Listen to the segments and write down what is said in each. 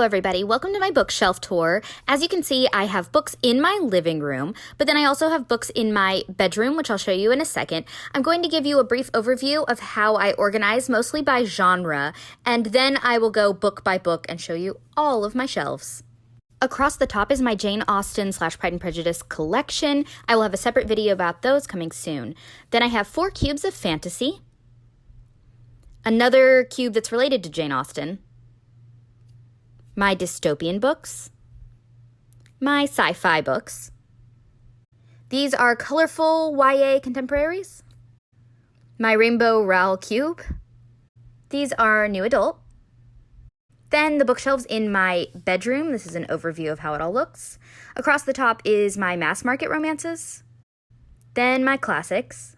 Hello everybody, welcome to my bookshelf tour. As you can see, I have books in my living room, but then I also have books in my bedroom, which I'll show you in a second. I'm going to give you a brief overview of how I organize, mostly by genre, and then I will go book by book and show you all of my shelves. Across the top is my Jane Austen / Pride and Prejudice collection. I will have a separate video about those coming soon. Then I have 4 cubes of fantasy, another cube that's related to Jane Austen, my dystopian books, my sci-fi books. These are colorful YA contemporaries. My Rainbow Rowell cube. These are new adult. Then the bookshelves in my bedroom. This is an overview of how it all looks. Across the top is my mass market romances. Then my classics.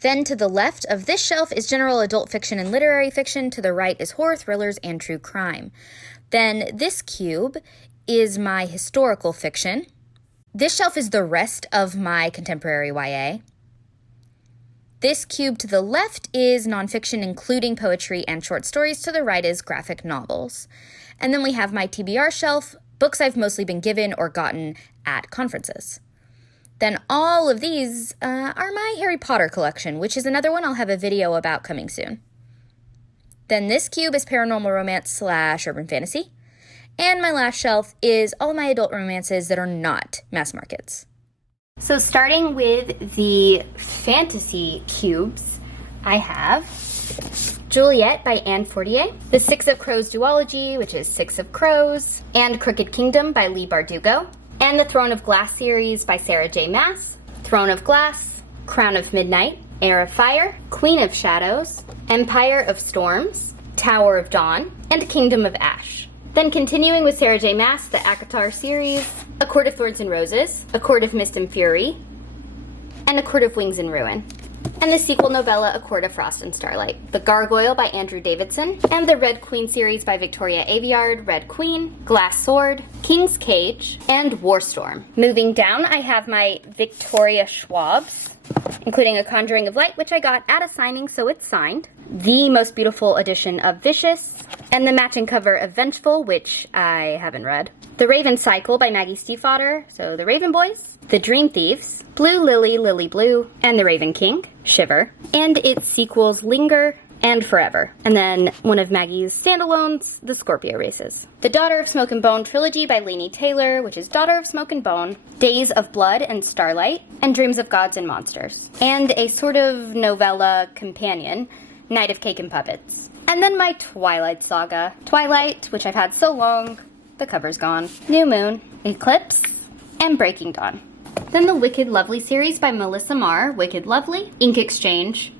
Then to the left of this shelf is general adult fiction and literary fiction. To the right is horror, thrillers, and true crime. Then this cube is my historical fiction. This shelf is the rest of my contemporary YA. This cube to the left is nonfiction, including poetry and short stories. To the right is graphic novels. And then we have my TBR shelf, books I've mostly been given or gotten at conferences. Then all of these are my Harry Potter collection, which is another one I'll have a video about coming soon. Then this cube is paranormal romance / urban fantasy. And my last shelf is all my adult romances that are not mass markets. So starting with the fantasy cubes, I have Juliet by Anne Fortier, The Six of Crows duology, which is Six of Crows, and Crooked Kingdom by Leigh Bardugo, and the Throne of Glass series by Sarah J. Maas, Throne of Glass, Crown of Midnight, Heir of Fire, Queen of Shadows, Empire of Storms, Tower of Dawn, and Kingdom of Ash. Then continuing with Sarah J. Maas, the ACOTAR series, A Court of Thorns and Roses, A Court of Mist and Fury, and A Court of Wings and Ruin. And the sequel novella, A Court of Frost and Starlight, The Gargoyle by Andrew Davidson, and the Red Queen series by Victoria Aveyard, Red Queen, Glass Sword, King's Cage, and Warstorm. Moving down, I have my Victoria Schwabs, including A Conjuring of Light, which I got at a signing, so it's signed, the most beautiful edition of Vicious, and the matching cover of Vengeful, which I haven't read. The Raven Cycle by Maggie Stiefvater, so The Raven Boys, The Dream Thieves, Blue Lily, Lily Blue, and The Raven King, Shiver, and its sequels Linger and Forever. And then one of Maggie's standalones, The Scorpio Races. The Daughter of Smoke and Bone trilogy by Laini Taylor, which is Daughter of Smoke and Bone, Days of Blood and Starlight, and Dreams of Gods and Monsters. And a sort of novella companion, Night of Cake and Puppets. And then my Twilight saga. Twilight, which I've had so long, the cover's gone. New Moon, Eclipse, and Breaking Dawn. Then the Wicked Lovely series by Melissa Marr, Wicked Lovely, Ink Exchange,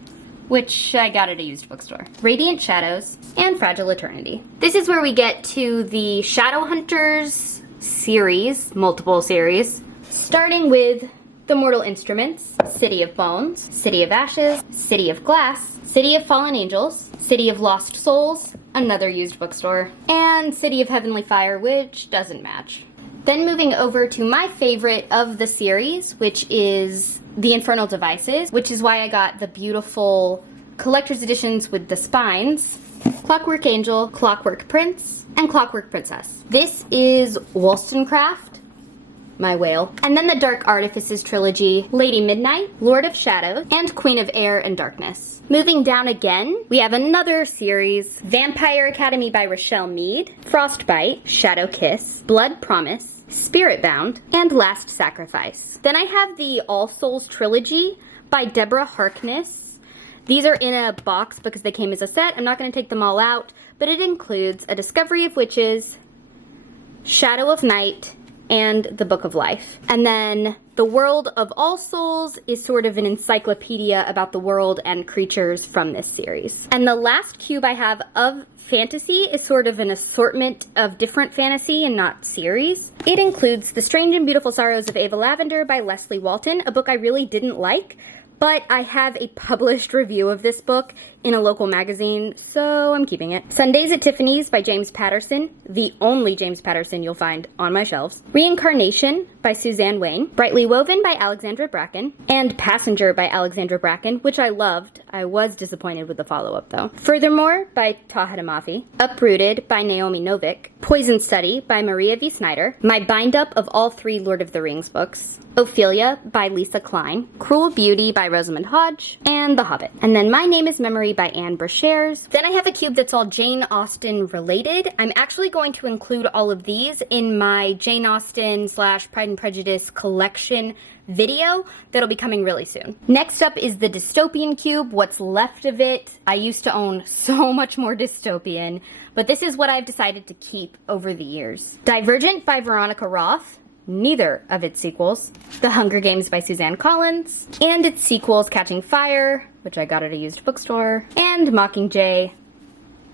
which I got at a used bookstore, Radiant Shadows, and Fragile Eternity. This is where we get to the Shadowhunters series, multiple series, starting with The Mortal Instruments, City of Bones, City of Ashes, City of Glass, City of Fallen Angels, City of Lost Souls, another used bookstore, and City of Heavenly Fire, which doesn't match. Then moving over to my favorite of the series, which is The Infernal Devices, which is why I got the beautiful collector's editions with the spines, Clockwork Angel, Clockwork Prince, and Clockwork Princess. This is Wollstonecraft, my whale. And then the Dark Artifices trilogy, Lady Midnight, Lord of Shadows, and Queen of Air and Darkness. Moving down again, we have another series, Vampire Academy by Rochelle Mead, Frostbite, Shadow Kiss, Blood Promise, Spirit Bound, and Last Sacrifice. Then I have the All Souls trilogy by Deborah Harkness. These are in a box because they came as a set. I'm not going to take them all out, but it includes A Discovery of Witches, Shadow of Night, and The Book of Life. And then The World of All Souls is sort of an encyclopedia about the world and creatures from this series. And the last cube I have of fantasy is sort of an assortment of different fantasy and not series. It includes The Strange and Beautiful Sorrows of Ava Lavender by Leslie Walton, a book I really didn't like, but I have a published review of this book in a local magazine, so I'm keeping it. Sundays at Tiffany's by James Patterson, the only James Patterson you'll find on my shelves. Reincarnation by Suzanne Wayne, Brightly Woven by Alexandra Bracken, and Passenger by Alexandra Bracken, which I loved. I was disappointed with the follow-up though. Furthermore by Taha Mafi, Uprooted by Naomi Novik, Poison Study by Maria V. Snyder, my bind-up of all 3 Lord of the Rings books, Ophelia by Lisa Klein, Cruel Beauty by Rosamund Hodge, and The Hobbit. And then My Name is Memory by Anne Brashares. Then I have a cube that's all Jane Austen related. I'm actually going to include all of these in my Jane Austen / Pride and Prejudice collection video that'll be coming really soon. Next up is the Dystopian Cube, what's left of it. I used to own so much more Dystopian, but this is what I've decided to keep over the years. Divergent by Veronica Roth, neither of its sequels. The Hunger Games by Suzanne Collins, and its sequels Catching Fire, which I got at a used bookstore, and Mockingjay,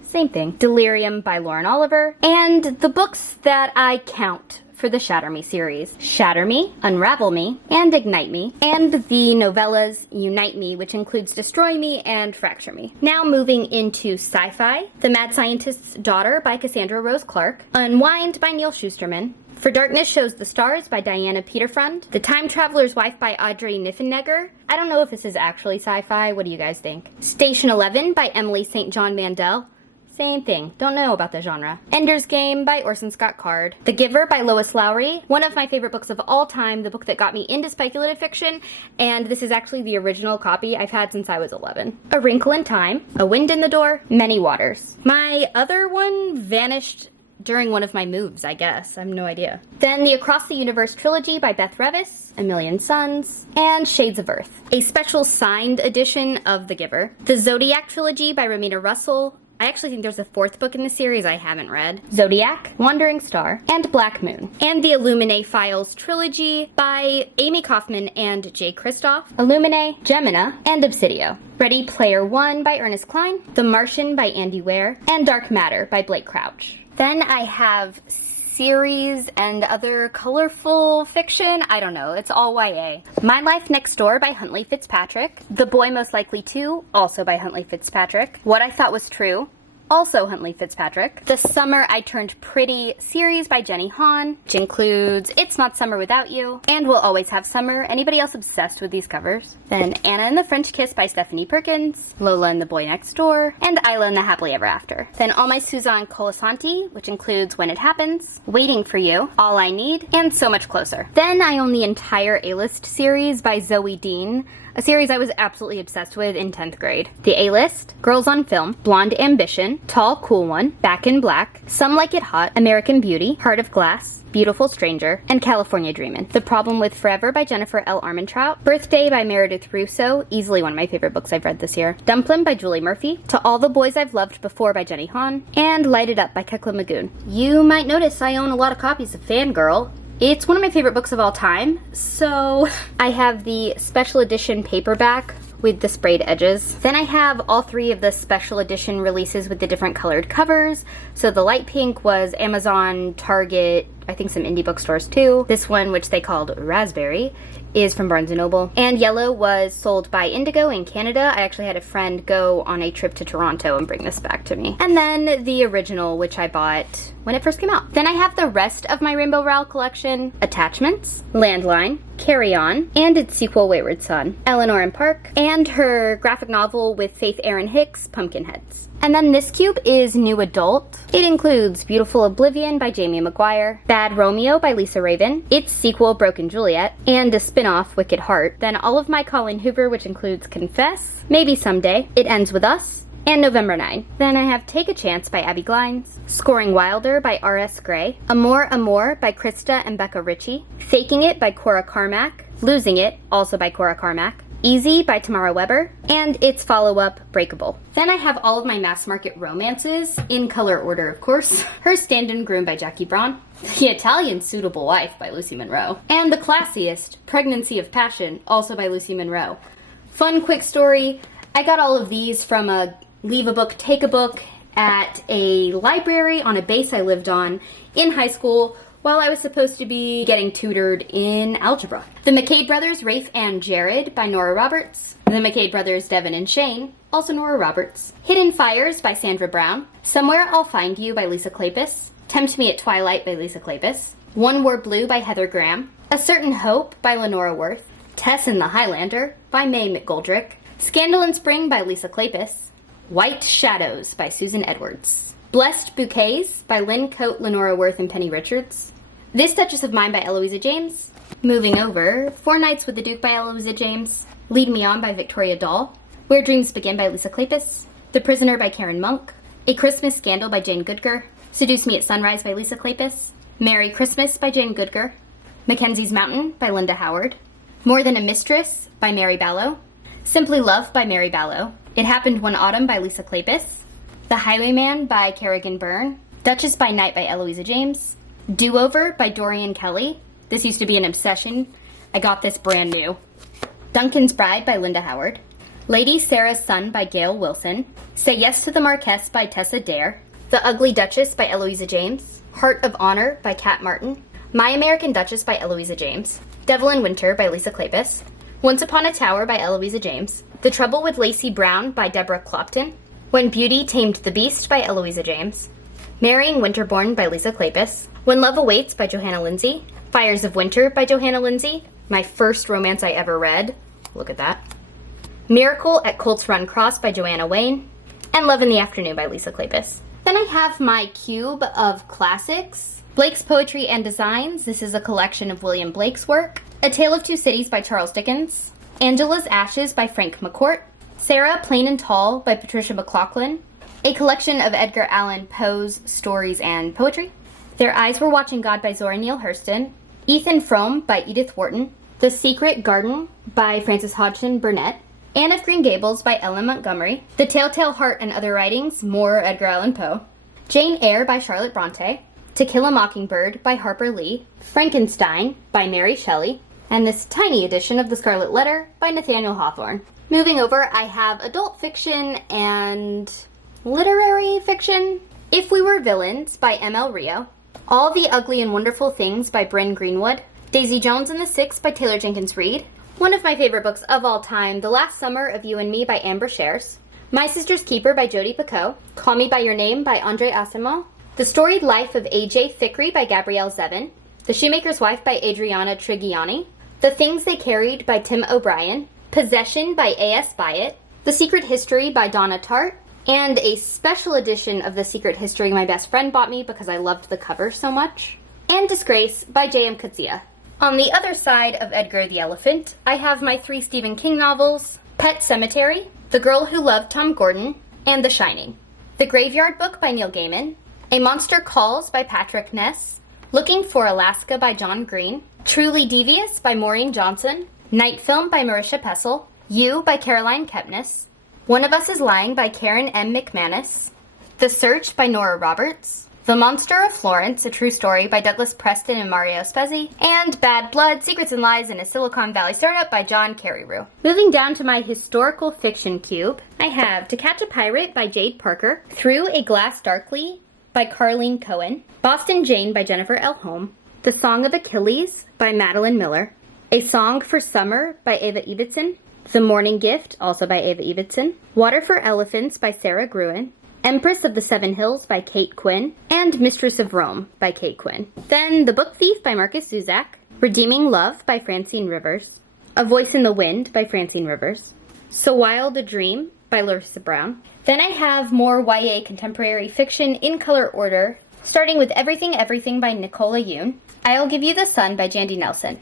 same thing. Delirium by Lauren Oliver, and the books that I count for the Shatter Me series. Shatter Me, Unravel Me, and Ignite Me, and the novellas Unite Me, which includes Destroy Me and Fracture Me. Now moving into sci-fi, The Mad Scientist's Daughter by Cassandra Rose Clark, Unwind by Neil Shusterman, For Darkness Shows the Stars by Diana Peterfront, The Time Traveler's Wife by Audrey Niffenegger. I don't know if this is actually sci-fi, what do you guys think? Station 11 by Emily St. John Mandel. Same thing. Don't know about the genre. Ender's Game by Orson Scott Card. The Giver by Lois Lowry. One of my favorite books of all time, the book that got me into speculative fiction, and this is actually the original copy I've had since I was 11. A Wrinkle in Time. A Wind in the Door. Many Waters. My other one vanished during one of my moves, I guess. I have no idea. Then the Across the Universe trilogy by Beth Revis, A Million Suns, and Shades of Earth. A special signed edition of The Giver. The Zodiac trilogy by Ramina Russell. I actually think there's a 4th book in the series I haven't read. Zodiac, Wandering Star, and Black Moon. And the Illuminae Files trilogy by Amy Kaufman and Jay Kristoff. Illuminae, Gemina, and Obsidio. Ready Player One by Ernest Cline. The Martian by Andy Weir. And Dark Matter by Blake Crouch. Then I have series and other colorful fiction. I don't know, it's all YA. My Life Next Door by Huntley Fitzpatrick. The Boy Most Likely To, also by Huntley Fitzpatrick. What I Thought Was True, also Huntley Fitzpatrick. The Summer I Turned Pretty series by Jenny Han, which includes It's Not Summer Without You, and We'll Always Have Summer. Anybody else obsessed with these covers? Then Anna and the French Kiss by Stephanie Perkins, Lola and the Boy Next Door, and Isla and the Happily Ever After. Then All My Suzanne Colasanti, which includes When It Happens, Waiting for You, All I Need, and So Much Closer. Then I own the entire A-List series by Zoe Dean, a series I was absolutely obsessed with in 10th grade. The A-List, Girls on Film, Blonde Ambition, Tall Cool One, Back in Black, Some Like It Hot, American Beauty, Heart of Glass, Beautiful Stranger, and California Dreamin'. The Problem with Forever by Jennifer L. Armentrout, Birthday by Meredith Russo, easily one of my favorite books I've read this year, Dumplin' by Julie Murphy, To All the Boys I've Loved Before by Jenny Han, and Light It Up by Kekla Magoon. You might notice I own a lot of copies of Fangirl. It's one of my favorite books of all time, so I have the special edition paperback with the sprayed edges. Then I have all 3 of the special edition releases with the different colored covers. So the light pink was Amazon, Target, I think some indie bookstores too. This one, which they called Raspberry, is from Barnes & Noble. And yellow was sold by Indigo in Canada. I actually had a friend go on a trip to Toronto and bring this back to me. And then the original, which I bought when it first came out. Then I have the rest of my Rainbow Rowell collection: Attachments, Landline, Carry On, and its sequel Wayward Son, Eleanor and Park, and her graphic novel with Faith Erin Hicks, Pumpkinheads. And then this cube is new adult. It includes Beautiful Oblivion by Jamie McGuire, Bad Romeo by Lisa Raven, its sequel Broken Juliet, and a spin-off Wicked Heart. Then all of my Colleen Hoover, which includes Confess, Maybe Someday, It Ends With Us, and November 9. Then I have Take a Chance by Abby Glines, Scoring Wilder by R.S. Gray, Amor Amor by Krista and Becca Ritchie, Faking It by Cora Carmack, Losing It, also by Cora Carmack, Easy by Tamara Weber, and its follow-up, Breakable. Then I have all of my mass market romances, in color order of course. Her Stand-In Groom by Jackie Braun, The Italian Suitable Wife by Lucy Monroe, and The Classiest, Pregnancy of Passion, also by Lucy Monroe. Fun quick story, I got all of these from a Leave a Book, Take a Book at a library on a base I lived on in high school while I was supposed to be getting tutored in algebra. The McCade Brothers, Rafe and Jared by Nora Roberts. The McCade Brothers, Devin and Shane, also Nora Roberts. Hidden Fires by Sandra Brown. Somewhere I'll Find You by Lisa Kleypas. Tempt Me at Twilight by Lisa Kleypas. One Wore Blue by Heather Graham, A Certain Hope by Lenora Worth, Tess and the Highlander by May McGoldrick, Scandal in Spring by Lisa Kleypas, White Shadows by Susan Edwards, Blessed Bouquets by Lynn Coate, Lenora Worth, and Penny Richards, This Duchess of Mine by Eloisa James, moving over, Four Nights with the Duke by Eloisa James, Lead Me On by Victoria Dahl, Where Dreams Begin by Lisa Kleypas, The Prisoner by Karen Monk, A Christmas Scandal by Jane Goodger, Seduce Me at Sunrise by Lisa Kleypas, Merry Christmas by Jane Goodger, Mackenzie's Mountain by Linda Howard, More Than a Mistress by Mary Ballow, Simply Love by Mary Ballow, It Happened One Autumn by Lisa Kleypas, The Highwayman by Kerrigan Byrne, Duchess by Night by Eloisa James, Do-Over by Dorian Kelly. This used to be an obsession. I got this brand new. Duncan's Bride by Linda Howard, Lady Sarah's Son by Gail Wilson, Say Yes to the Marquess by Tessa Dare, The Ugly Duchess by Eloisa James, Heart of Honor by Kat Martin, My American Duchess by Eloisa James, Devil in Winter by Lisa Kleypas, Once Upon a Tower by Eloisa James, The Trouble with Lacey Brown by Deborah Clopton, When Beauty Tamed the Beast by Eloisa James, Marrying Winterbourne by Lisa Kleypas, When Love Awaits by Johanna Lindsey, Fires of Winter by Johanna Lindsey, my first romance I ever read. Look at that. Miracle at Colts Run Cross by Joanna Wayne, and Love in the Afternoon by Lisa Kleypas. Then I have my cube of classics. Blake's Poetry and Designs. This is a collection of William Blake's work. A Tale of Two Cities by Charles Dickens. Angela's Ashes by Frank McCourt. Sarah, Plain and Tall by Patricia McLaughlin. A collection of Edgar Allan Poe's stories and poetry. Their Eyes Were Watching God by Zora Neale Hurston. Ethan Frome by Edith Wharton. The Secret Garden by Frances Hodgson Burnett. Anne of Green Gables by Ellen Montgomery. The Telltale Heart and Other Writings, more Edgar Allan Poe. Jane Eyre by Charlotte Bronte. To Kill a Mockingbird by Harper Lee. Frankenstein by Mary Shelley. And this tiny edition of The Scarlet Letter by Nathaniel Hawthorne. Moving over, I have adult fiction and literary fiction. If We Were Villains by M.L. Rio. All the Ugly and Wonderful Things by Bryn Greenwood. Daisy Jones and the Six by Taylor Jenkins Reid. One of my favorite books of all time, The Last Summer of You and Me by Amber Shares. My Sister's Keeper by Jodi Picoult. Call Me By Your Name by Andre Aciman. The Storied Life of A.J. Thickery by Gabrielle Zevin. The Shoemaker's Wife by Adriana Trigiani. The Things They Carried by Tim O'Brien. Possession by A.S. Byatt. The Secret History by Donna Tartt. And a special edition of The Secret History my best friend bought me because I loved the cover so much. And Disgrace by J.M. Coetzee. On the other side of Edgar the Elephant, I have my 3 Stephen King novels, Pet Sematary, The Girl Who Loved Tom Gordon, and The Shining. The Graveyard Book by Neil Gaiman, A Monster Calls by Patrick Ness, Looking for Alaska by John Green, Truly Devious by Maureen Johnson, Night Film by Marisha Pessl, You by Caroline Kepnes, One of Us is Lying by Karen M. McManus, The Search by Nora Roberts, The Monster of Florence, a true story by Douglas Preston and Mario Spezzi, and Bad Blood, Secrets and Lies in a Silicon Valley Startup by John Carreyrou. Moving down to my historical fiction cube, I have To Catch a Pirate by Jade Parker, Through a Glass Darkly by Carleen Cohen, Boston Jane by Jennifer L. Holm, The Song of Achilles by Madeline Miller, A Song for Summer by Ava Ibbotson, The Morning Gift, also by Ava Ibbotson, Water for Elephants by Sarah Gruen, Empress of the Seven Hills by Kate Quinn, and Mistress of Rome by Kate Quinn. Then The Book Thief by Marcus Zuzak, Redeeming Love by Francine Rivers, A Voice in the Wind by Francine Rivers, So Wild a Dream by Larissa Brown. Then I have more YA contemporary fiction in color order, starting with Everything Everything by Nicola Yoon, I'll Give You the Sun by Jandy Nelson,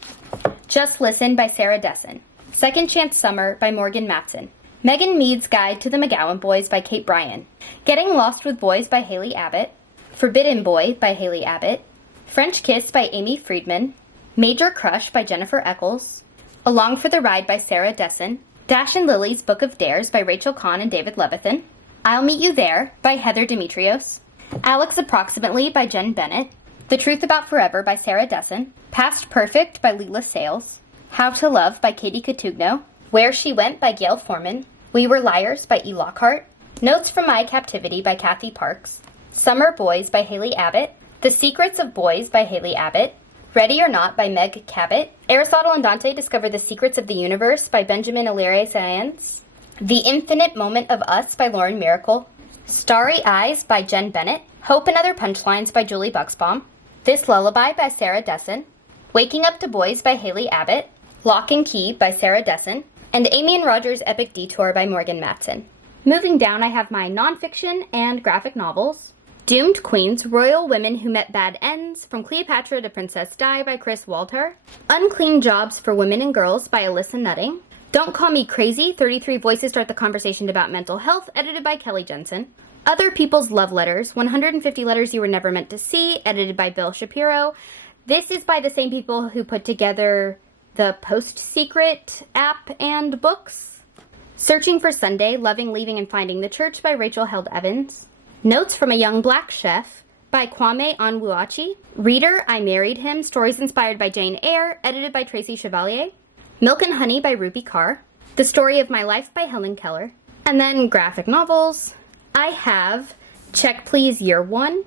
Just Listen by Sarah Dessen, Second Chance Summer by Morgan Matson, Megan Mead's Guide to the McGowan Boys by Kate Bryan, Getting Lost with Boys by Haley Abbott, Forbidden Boy by Haley Abbott, French Kiss by Amy Friedman, Major Crush by Jennifer Eccles, Along for the Ride by Sarah Dessen, Dash and Lily's Book of Dares by Rachel Kahn and David Levithan, I'll Meet You There by Heather Demetrios, Alex Approximately by Jen Bennett, The Truth About Forever by Sarah Dessen, Past Perfect by Leela Sales, How to Love by Katie Cotugno, Where She Went by Gail Foreman, We Were Liars by E. Lockhart, Notes from My Captivity by Kathy Parks, Summer Boys by Haley Abbott, The Secrets of Boys by Haley Abbott, Ready or Not by Meg Cabot, Aristotle and Dante Discover the Secrets of the Universe by Benjamin Illyria Science, The Infinite Moment of Us by Lauren Miracle, Starry Eyes by Jen Bennett, Hope and Other Punchlines by Julie Buxbaum, This Lullaby by Sarah Dessen, Waking Up to Boys by Haley Abbott, Lock and Key by Sarah Dessen, and Amy and Roger's Epic Detour by Morgan Matson. Moving down, I have my nonfiction and graphic novels. Doomed Queens, Royal Women Who Met Bad Ends, From Cleopatra to Princess Di by Chris Walter. Unclean Jobs for Women and Girls by Alyssa Nutting. Don't Call Me Crazy, 33 Voices Start the Conversation About Mental Health, edited by Kelly Jensen. Other People's Love Letters, 150 Letters You Were Never Meant to See, edited by Bill Shapiro. This is by the same people who put together the Post Secret app and books. Searching for Sunday, Loving, Leaving, and Finding the Church by Rachel Held Evans. Notes from a Young Black Chef by Kwame Onwuachi. Reader, I Married Him, Stories Inspired by Jane Eyre, edited by Tracy Chevalier. Milk and Honey by Ruby Carr. The Story of My Life by Helen Keller. And then graphic novels. I have Check Please Year 1,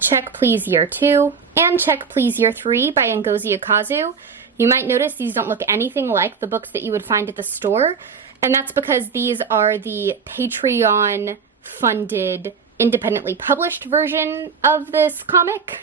Check Please Year 2, and Check Please Year 3 by Ngozi Akazu. You might notice these don't look anything like the books that you would find at the store, and that's because these are the Patreon-funded, independently published version of this comic,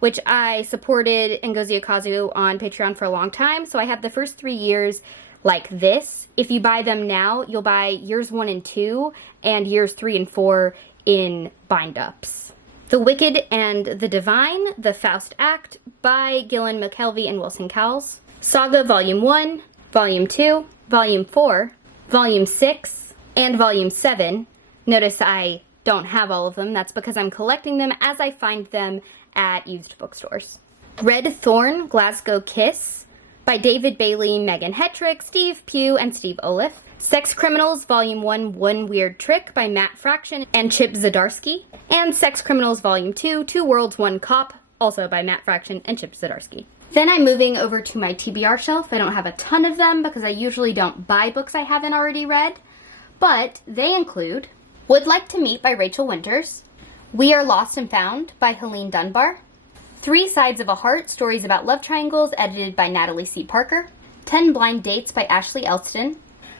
which I supported Ngozi Akazu on Patreon for a long time, so I have the first 3 years like this. If you buy them now, you'll buy years 1 and 2, and years 3 and 4 in bind-ups. The Wicked and the Divine, The Faust Act by Gillen McKelvey and Wilson Cowles. Saga Volume 1, Volume 2, Volume 4, Volume 6, and Volume 7. Notice I don't have all of them. That's because I'm collecting them as I find them at used bookstores. Red Thorn, Glasgow Kiss by David Bailey, Megan Hetrick, Steve Pugh, and Steve Oliff. Sex Criminals, Volume 1, One Weird Trick by Matt Fraction and Chip Zdarsky. And Sex Criminals, Volume 2, Two Worlds, One Cop, also by Matt Fraction and Chip Zdarsky. Then I'm moving over to my TBR shelf. I don't have a ton of them because I usually don't buy books I haven't already read, but they include Would Like to Meet by Rachel Winters, We Are Lost and Found by Helene Dunbar, Three Sides of a Heart, Stories About Love Triangles, edited by Natalie C. Parker, 10 Blind Dates by Ashley Elston,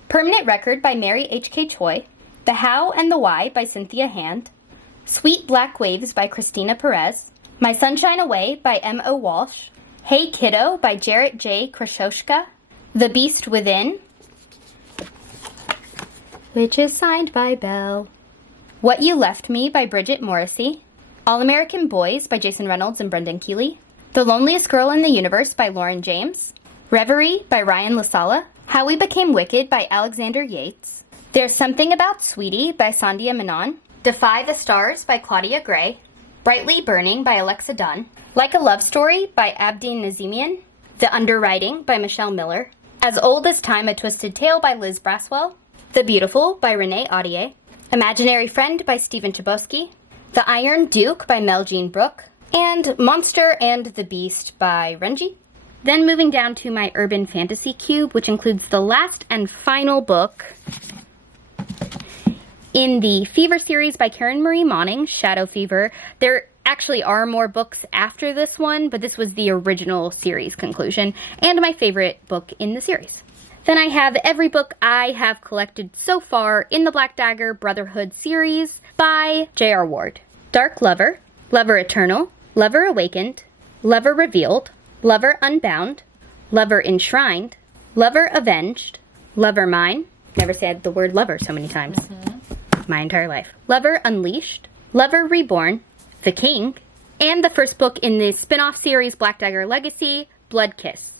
Permanent Record by Mary H.K. Choi, The How and the Why by Cynthia Hand, Sweet Black Waves by Christina Perez, My Sunshine Away by M.O. Walsh, Hey Kiddo by Jarrett J. Krashoshka, The Beast Within, which is signed by Belle, What You Left Me by Bridget Morrissey, All-American Boys by Jason Reynolds and Brendan Keeley, The Loneliest Girl in the Universe by Lauren James, Reverie by Ryan LaSala, How We Became Wicked by Alexander Yates, There's Something About Sweetie by Sandhya Menon, Defy the Stars by Claudia Gray, Brightly Burning by Alexa Dunn, Like a Love Story by Abdeen Nazemian, The Underwriting by Michelle Miller, As Old as Time, A Twisted Tale by Liz Braswell, The Beautiful by Renee Audier, Imaginary Friend by Stephen Chbosky, The Iron Duke by Mel Jean Brooke, and Monster and the Beast by Renji. Then moving down to my Urban Fantasy Cube, which includes the last and final book in the Fever series by Karen Marie Moning, Shadow Fever. There actually are more books after this one, but this was the original series conclusion, and my favorite book in the series. Then I have every book I have collected so far in the Black Dagger Brotherhood series by J.R. Ward. Dark Lover, Lover Eternal, Lover Awakened, Lover Revealed, Lover Unbound, Lover Enshrined, Lover Avenged, Lover Mine. Never said the word lover so many times. My entire life. Lover Unleashed, Lover Reborn, The King, and the first book in the spin-off series Black Dagger Legacy, Blood Kiss.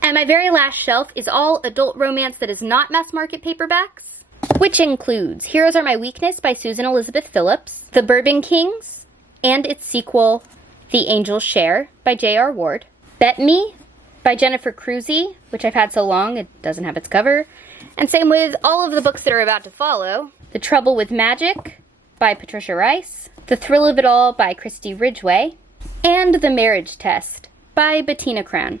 And my very last shelf is all adult romance that is not mass market paperbacks, which includes Heroes Are My Weakness by Susan Elizabeth Phillips, The Bourbon Kings, and its sequel, The Angel's Share by J.R. Ward, Bet Me by Jennifer Cruzy, which I've had so long it doesn't have its cover, and same with all of the books that are about to follow, The Trouble with Magic by Patricia Rice, The Thrill of It All by Christy Ridgway, and The Marriage Test by Bettina Crown.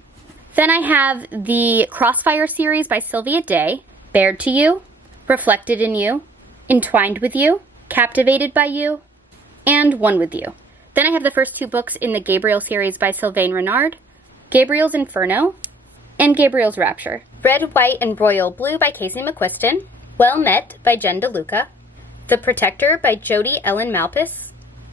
Then I have the Crossfire series by Sylvia Day, Bared to You, Reflected in You, Entwined with You, Captivated by You, and One with You. Then I have the first two books in the Gabriel series by Sylvain Renard, Gabriel's Inferno, and Gabriel's Rapture. Red, White, and Royal Blue by Casey McQuiston, Well Met by Jen DeLuca, The Protector by Jody Ellen Malpas,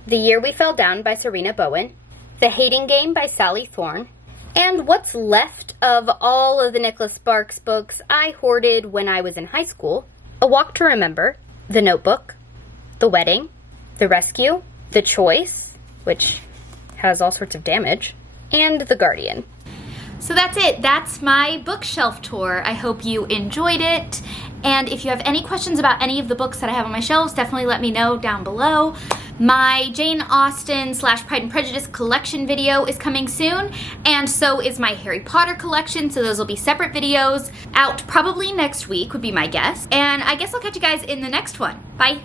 The Year We Fell Down by Serena Bowen, The Hating Game by Sally Thorne, and what's left of all of the Nicholas Sparks books I hoarded when I was in high school: A Walk to Remember, The Notebook, The Wedding, The Rescue, The Choice, which has all sorts of damage, and The Guardian. So that's it. That's my bookshelf tour. I hope you enjoyed it. And if you have any questions about any of the books that I have on my shelves, definitely let me know down below. My Jane Austen / Pride and Prejudice collection video is coming soon, and so is my Harry Potter collection, so those will be separate videos out probably next week would be my guess. And I guess I'll catch you guys in the next one. Bye.